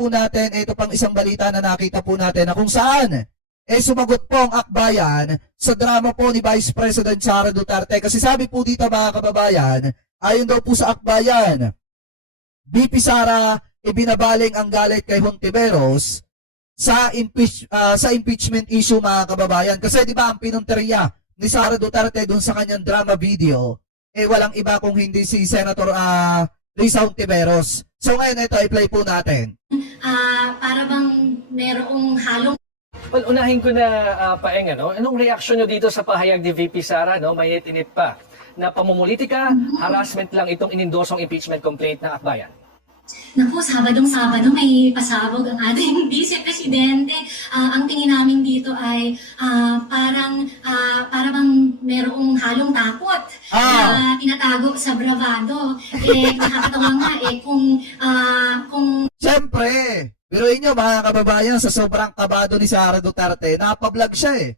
po natin ito pang isang balita na nakita po natin na kung saan sumagot po ang akbayan sa drama po ni Vice President Sara Duterte. Kasi sabi po dito mga kababayan, ayon daw po sa akbayan, VP Sara ibinabaling ang galit kay Hontiveros sa impeachment issue mga kababayan. Kasi di ba ang pinunteriya ni Sara Duterte dun sa kanyang drama video, walang iba kung hindi si Senator Risa Hontiveros. So ngayon ito, i-play po natin. Para bang merong halong. Well, unahin ko na, Paeng, anong reaksyon nyo dito sa pahayag ni VP Sara, mainit-init pa, na pamumulitika, harassment lang itong inindosong impeachment complaint ng akbayan? Naku, Sabadong-Sabado may pasabog ang ating Vice Presidente. Ang tingin namin dito ay para bang merong halong takot na tinatago sa bravado. Nakakatawa nga kung Siyempre, biruin nyo mga kababayan, sa sobrang kabado ni Sara Duterte, napablog siya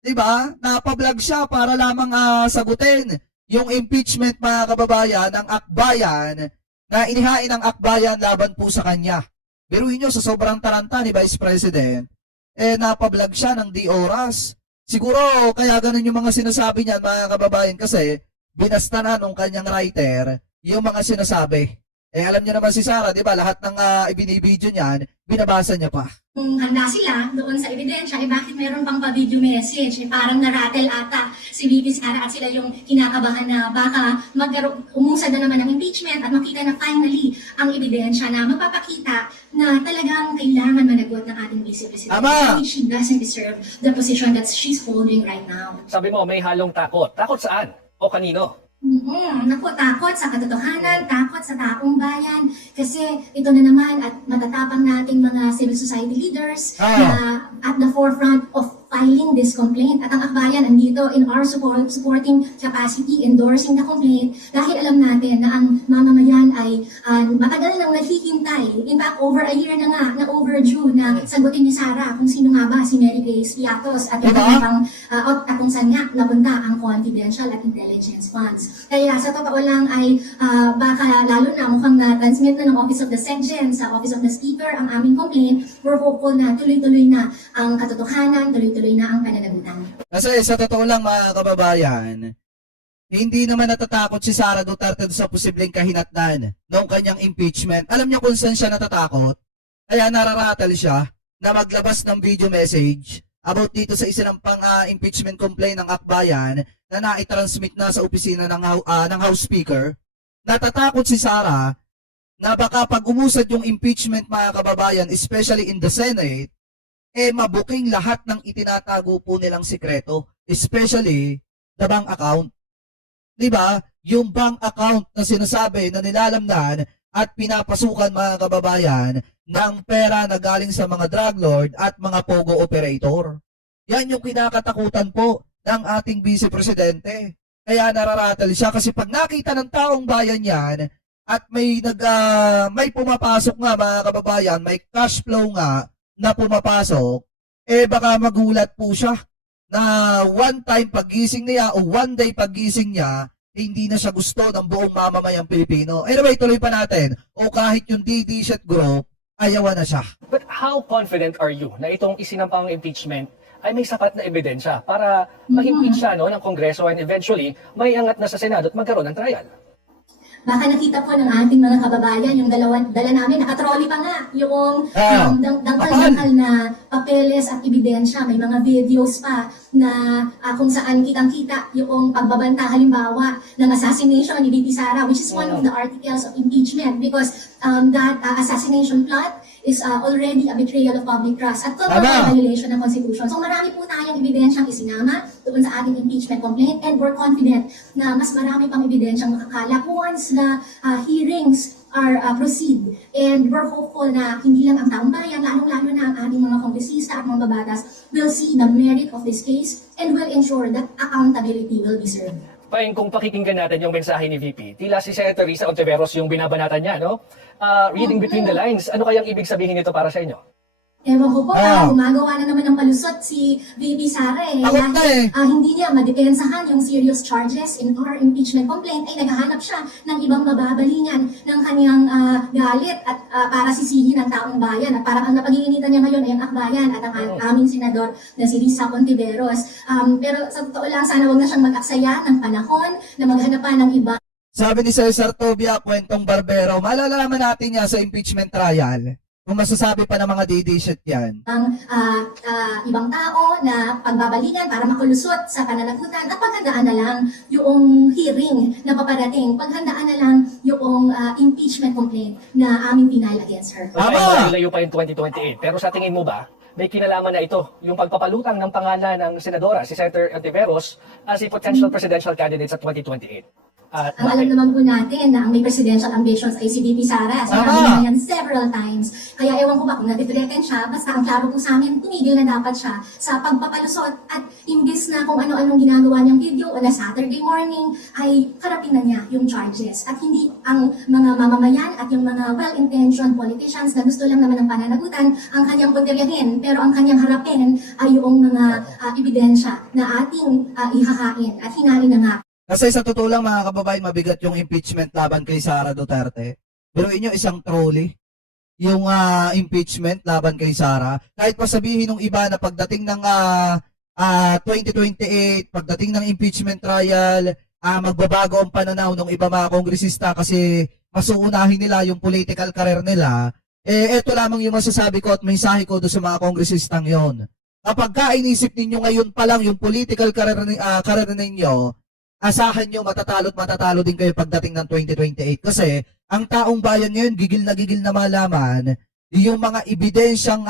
Diba? Napablog siya para lamang sagutin yung impeachment mga kababayan ng akbayan na inihain ng akbayan laban po sa kanya. Biruin nyo, sa sobrang taranta ni Vice President, napablog siya ng di oras. Siguro, kaya ganun yung mga sinasabi niyan mga kababayan kasi binasta na nung kanyang writer yung mga sinasabi. Alam niyo naman si Sara, di ba? Lahat ng ibinibideo niyan, binabasa niya pa. kung handa sila doon sa ebidensya, bakit meron pang pa-video message? Parang na-rattle ata si VP Sara at sila yung kinakabahan na baka umusad na naman ng impeachment at makita na finally ang ebidensya na magpapakita na talagang kailangan managot ng ating Vice President. Ama! She doesn't deserve the position that she's holding right now. Sabi mo, may halong takot. Takot saan? O kanino? Naku, takot sa katotohanan, takot sa taong bayan. Kasi ito na naman at matatapang nating mga civil society leaders na at the forefront of filing this complaint. At ang akbayan andito in our supporting capacity, endorsing the complaint dahil alam natin na ang mamamayan ay matagal nang naghihintay. In fact, over a year na nga na overdue na sagutin ni Sara kung sino nga ba si Mary Grace Piatos at at kung saan nga napunta ang confidential at intelligence funds. Kaya sa totoo lang ay baka lalo na mukhang na-transmit na ng Office of the SecGen sa Office of the Speaker ang aming complaint. We're hopeful na tuloy-tuloy na ang katotohanan, tuloy-tuloy na ang pananagutan. Kasi sa totoo lang mga kababayan, hindi naman natatakot si Sara Duterte sa posibleng kahinatnan ng kanyang impeachment. Alam niya kung saan siya natatakot, kaya nararatal siya na maglabas ng video message about dito sa isinampang impeachment complaint ng akbayan na naitransmit na sa opisina ng House Speaker. Natatakot si Sara na baka pag umusad yung impeachment mga kababayan, especially in the Senate, mabuking lahat ng itinatago po nilang sikreto, especially the bank account. Diba? Yung bank account na sinasabi na nilalamnan at pinapasukan mga kababayan ng pera na galing sa mga drug lord at mga pogo operator. Yan yung kinakatakutan po ng ating Vice Presidente. Kaya nararatal siya kasi pag nakita ng taong bayan yan at may pumapasok nga mga kababayan, may cash flow nga na pumapasok, baka magulat po siya na one time paggising niya o one day paggising niya, hindi na siya gusto ng buong mamamayang Pilipino. Anyway, tuloy pa natin. O kahit yung DD-Shet group, ayawan na siya. But how confident are you na itong isinampang impeachment ay may sapat na ebidensya para ma-impeach siya ng Kongreso and eventually may angat na sa Senado at magkaroon ng trial? Baka nakita po ng ating mga kababayan, yung dala namin, nakatrolly pa nga, yung dangkal na papeles at ebidensya. May mga videos pa na kung saan kitang-kita yung pagbabanta halimbawa ng assassination ni VP Sara, which is one of the articles of impeachment because that assassination plot is already a betrayal of public trust at total violation ng Constitution. So marami po tayong ebidensyang isinama doon sa ating impeachment complaint and we're confident na mas marami pang ebidensyang makakalap once the hearings are proceed. And we're hopeful na hindi lang ang taong bayan, lalong-lalo na ang ating mga kongresista at mga babatas will see the merit of this case and will ensure that accountability will be served. Paeng, kung pakikinggan natin yung mensahe ni VP, tila si Senator Risa Hontiveros yung binabanatan niya, Reading between the lines, ano kayang ibig sabihin nito para sa inyo? Ewan ko po, Ah. gumagawa na naman ng palusot si VP Sara eh. Takot na eh. Hindi niya madepensahan yung serious charges in our impeachment complaint, ay naghahanap siya ng ibang mababalingan ng kanyang galit at para sisihin ang taong bayan. At parang ang napag-iinitan niya ngayon ay ang akbayan at ang aming senador na si Risa Contiveros. Pero sa totoo lang, sana wag na siyang mag-aksaya ng panahon na maghanap pa ng iba. Sabi ni Cesar Tobia, kwentong barbero, malalaman natin niya sa impeachment trial. Kung masasabi pa ng mga DD-shit yan. Ang ibang tao na pagbabalingan para makalusot sa pananagutan at paghandaan na lang yung hearing na paparating, paghandaan na lang yung impeachment complaint na aming pinal against her. Tama! Malayo pa yung 2028. Pero sa tingin mo ba, may kinalaman na ito, yung pagpapalutang ng pangalan ng senadora, si Senator Ontiveros, as a potential presidential candidate sa 2028? At Ang alam naman po natin na ang may presidential ambitions ay si VP Sara. Sinabi Tama. niya yan several times. Kaya ewan ko ba kung natitreten siya, basta ang klaro po sa amin, tumigil na dapat siya sa pagpapalusot at imbis na kung ano-anong ginagawa niyang video o na Saturday morning, ay harapin na niya yung charges. At hindi ang mga mamamayan at yung mga well-intentioned politicians na gusto lang naman ng pananagutan ang kanyang konteryahin. Pero ang kanyang harapin ay yung mga ebidensya na ating ihahain at hinain na nga. Kasi sa totoo lang mga kababayan, mabigat yung impeachment laban kay Sara Duterte. Pero inyo isang trolley, yung impeachment laban kay Sara. Kahit pa sabihin ng iba na pagdating ng 2028, pagdating ng impeachment trial, magbabago ang pananaw ng iba mga kongresista kasi masuunahin nila yung political career nila. Eto lamang yung masasabi ko at mensahe ko doon sa mga kongresistang yon. Kapag inisip ninyo ngayon pa lang yung political career ninyo, asahan nyo matatalo din kayo pagdating ng 2028 kasi ang taong bayan ngayon gigil na malaman yung mga ebidensyang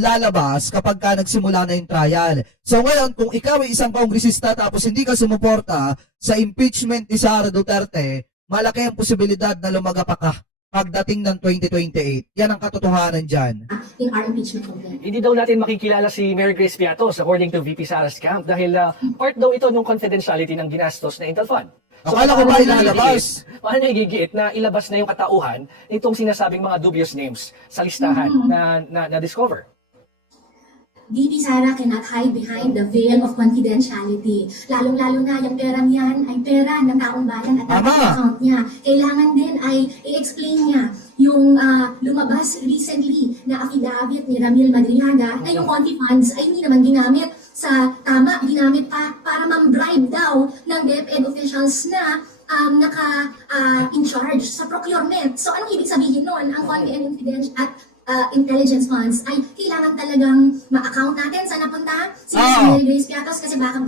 lalabas kapag nagsimula na yung trial. So ngayon, kung ikaw ay isang kongresista tapos hindi ka sumuporta sa impeachment ni Sara Duterte, malaki ang posibilidad na lumagapa ka pagdating ng 2028. Yan ang katotohanan dyan. In our impeachment complaint. hindi daw natin makikilala si Mary Grace Piatos according to VP Sara's camp dahil part daw ito ng confidentiality ng ginastos na Intel Fund. Akala ko ba ilalabas? Paano igigiit na ilabas na yung katauhan nitong sinasabing mga dubious names sa listahan na discover? VP Sara cannot hide behind the veil of confidentiality. Lalong-lalo na yung perang yan ay pera ng taong bayan at dapat Tama. account niya. Kailangan din ay i-explain niya yung lumabas recently na affidavit ni Ramil Madriaga na yung Conti funds ay hindi naman ginamit sa tama, ginamit pa para mam-bribe daw ng DepEd officials na in charge sa procurement. So anong ibig sabihin nun? Ang Conti and intelligence funds ay kailangan talagang ma-account natin sa napunta si Mary Grace Piatos kasi baka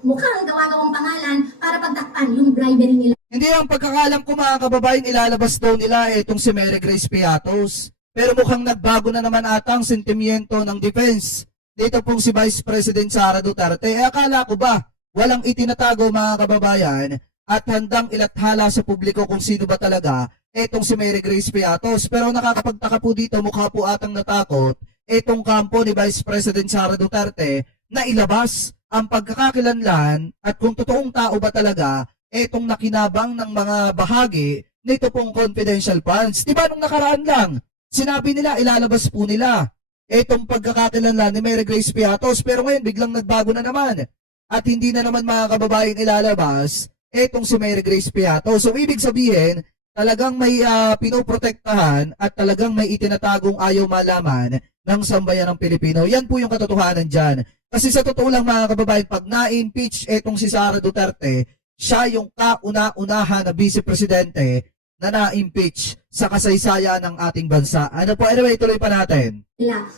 mukhang gawa-gawang pangalan para pagtakpan yung bribery nila. Hindi, ang pagkakalam ko mga kababayan, ilalabas daw nila itong si Mary Grace Piatos. Pero mukhang nagbago na naman ata ang sentimiento ng defense. Dito pong si Vice President Sara Duterte. Akala ko ba walang itinatago mga kababayan at handang ilathala sa publiko kung sino ba talaga etong si Mary Grace Piatos. Pero nakakapagtaka po dito, mukha po atang natakot etong kampo ni Vice President Sara Duterte na ilabas ang pagkakakilanlan at kung totoong tao ba talaga etong nakinabang ng mga bahagi nito pong confidential funds. Diba nung nakaraan lang, sinabi nila ilalabas po nila etong pagkakakilanlan ni Mary Grace Piatos, pero ngayon biglang nagbago na naman at hindi na naman mga kababayan ilalabas etong si Mary Grace Piatos. So ibig sabihin, talagang may pinoprotektahan at talagang may itinatagong ayaw malaman ng sambayan ng Pilipino. Yan po yung katotohanan dyan. Kasi sa totoo lang mga kababayan, pag na-impeach etong si Sara Duterte, siya yung kauna-unahan na vice-presidente na na-impeach sa kasaysayan ng ating bansa. Ano po? Anyway, tuloy pa natin.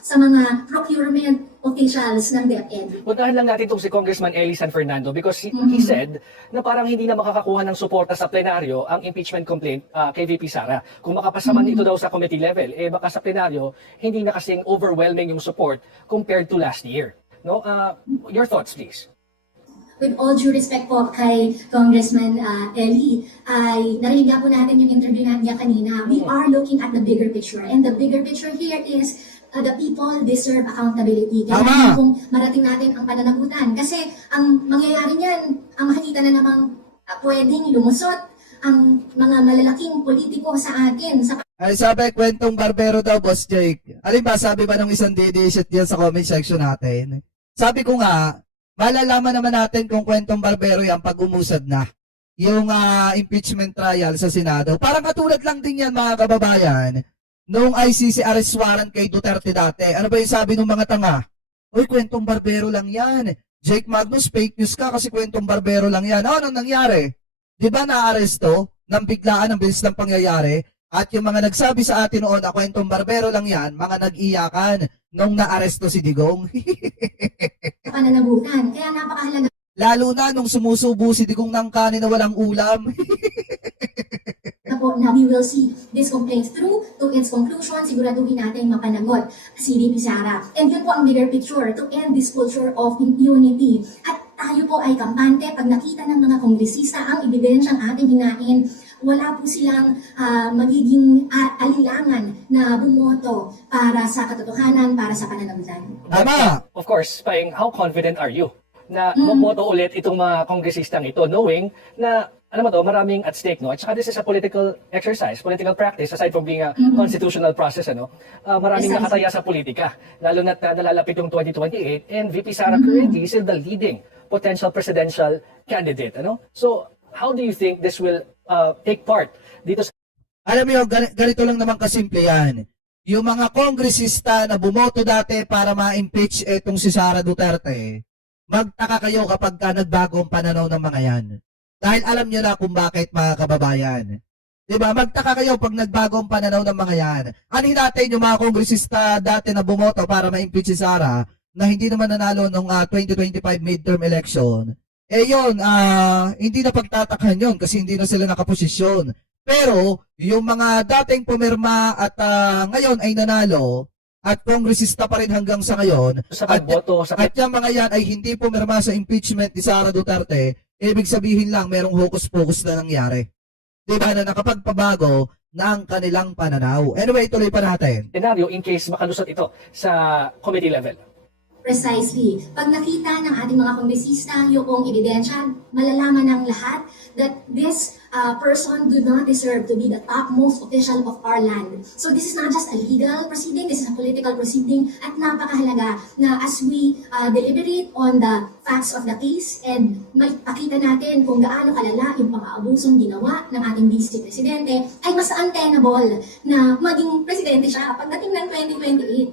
Sa mga procurement officials ng DepEd. Puntahan lang natin itong si Congressman Eli San Fernando because he said na parang hindi na makakakuha ng suporta sa plenaryo ang impeachment complaint kay VP Sara. Kung makapasa man ito daw sa committee level, baka sa plenaryo hindi na kasing overwhelming yung support compared to last year. No? Your thoughts, please. With all due respect po kay Congressman Eli, ay narinig nga po natin yung interview niya kanina. We are looking at the bigger picture. And the bigger picture here is the people deserve accountability. Kailangan pong marating natin ang pananagutan. Kasi ang mangyayari niyan, ang makikita na namang pwedeng lumusot ang mga malalaking politiko sa atin sa Ay sabi, kwentong barbero daw, Boss Jake. Alin ba, sabi ba ng isang DD shit dyan sa comment section natin? Sabi ko nga, malalaman naman natin kung kwentong barbero yan pag umusad na yung impeachment trial sa Senado. Parang katulad lang din yan, mga kababayan, nung ICC arrest warrant kay Duterte dati. Ano ba yung sabi ng mga tanga? Uy, kwentong barbero lang yan. Jake Magnus, fake news ka kasi kwentong barbero lang yan. Ano nangyari? Di ba na-aresto? Nang biglaan, ang bilis ng pangyayari? At yung mga nagsabi sa atin noon na kwentong barbero lang yan, mga nag-iyakan nung na-aresto si Digong. pananagutan. Kaya napakahalaga Lalo na nung sumusubo si Digong ng kanin na walang ulam. po na we will see this complaint through to its conclusion. Siguraduhin natin mapanagot si VP Sara. And yun po ang bigger picture to end this culture of impunity. At tayo po ay kampante pag nakita ng mga kongresista ang ebidensyang ating hinain, wala po silang magiging alilangan na bumoto para sa katotohanan, para sa pananagutan. Tama! Of course, Paeng, how confident are you na bumoto ulit itong mga kongresistang ito, knowing na alam mo to, maraming at stake, no? At saka this is a political exercise, political practice, aside from being a constitutional process, ano? Maraming Precisely. nakataya sa politika, lalo na't nalalapit yung 2028, and VP Sara currently is still the leading potential presidential candidate, ano? So, how do you think this will take part dito sa Alam mo yun, ganito lang naman kasimple yan. Yung mga kongresista na bumoto dati para ma-impeach etong si Sara Duterte, magtaka kayo kapag nagbago ang pananaw ng mga yan. Dahil alam nyo na kung bakit, mga kababayan. Diba? Magtaka kayo pag nagbago ang pananaw ng mga yan. Anin natin yung mga kongresista dati na bumoto para ma-impeach si Sara na hindi naman nanalo nung 2025 midterm election. Eh yun, hindi na pagtatakhan yun kasi hindi na sila nakaposisyon. Pero yung mga dating pumirma at ngayon ay nanalo at kongresista pa rin hanggang sa ngayon, pagboto sa at yung mga yan ay hindi pumirma sa impeachment ni Sara Duterte, ibig sabihin lang merong hocus-pocus na nangyari. Diba na nakapagpabago ng kanilang pananaw. Anyway, tuloy pa natin. scenario in case makalusot ito sa committee level? Precisely. Pag nakita ng ating mga kongresista yung ebidensya, malalaman ng lahat that this person do not deserve to be the topmost official of our land. So this is not just a legal proceeding, this is a political proceeding at napakahalaga na as we deliberate on the facts of the case and may pakita natin kung gaano kalala yung pang-aabusong ginawa ng ating Vice Presidente, ay mas untenable na maging presidente siya pagdating ng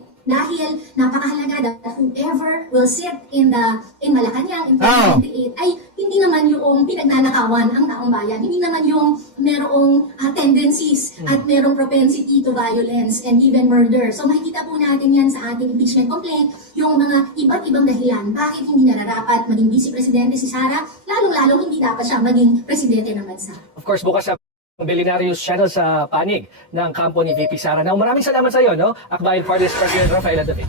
2028. Dahil napakahalaga that whoever will sit in Malacanang in 2028 ay hindi naman yung pinagnanakawan ang taong bayan, hindi naman yung merong tendencies at merong propensity to violence and even murder. So makikita po natin yan sa ating impeachment complaint, yung mga iba't ibang dahilan bakit hindi nararapat maging Vice Presidente si Sara, lalong-lalong hindi dapat siya maging presidente ng bansa. Of course, bukas sa Billionarios Channel sa panig ng kampo ni VP Sara. Now, maraming salamat sa iyo, no? Akbayan Parties President Rafael David.